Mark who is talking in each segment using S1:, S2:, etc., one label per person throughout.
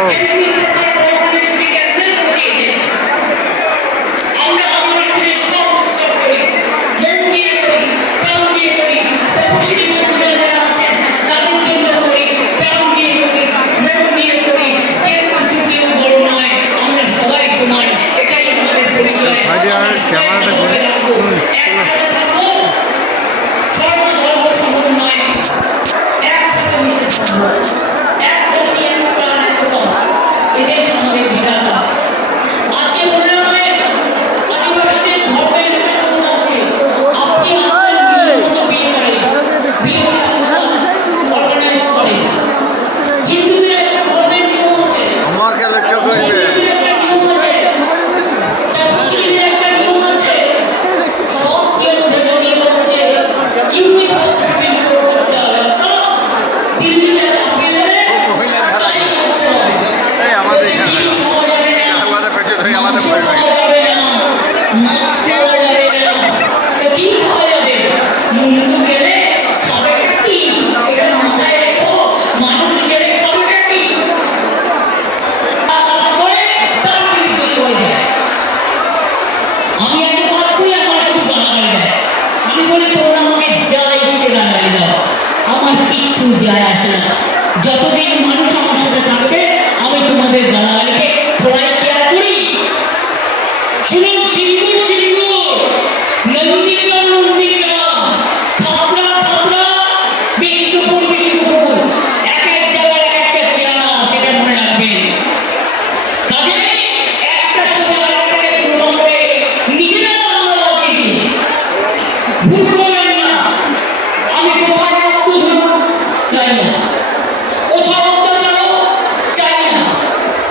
S1: Oh.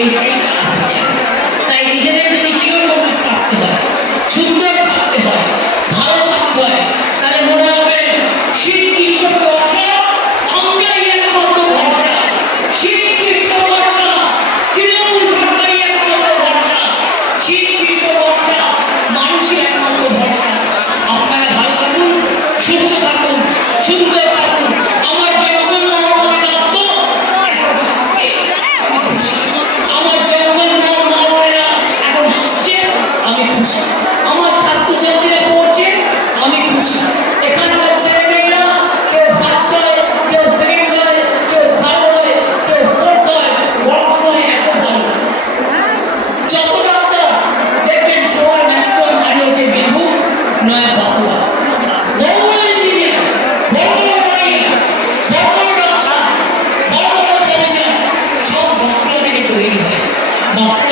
S1: Amen. Yeah.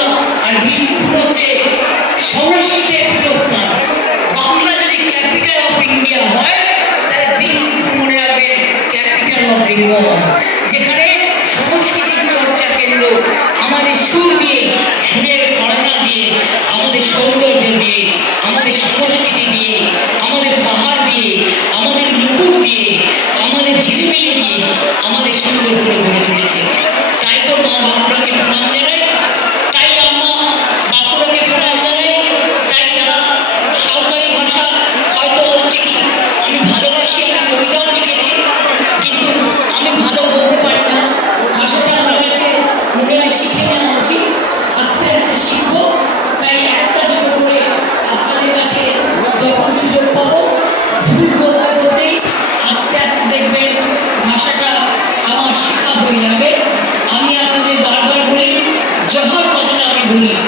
S1: গুণী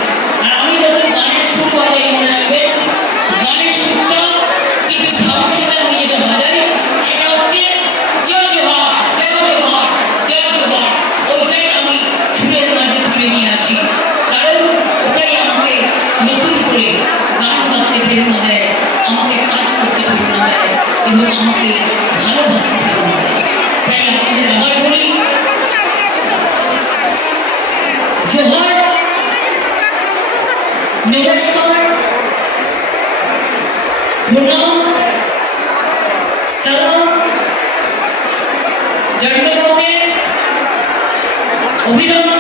S1: ধন্যবাদ অভিনন্দন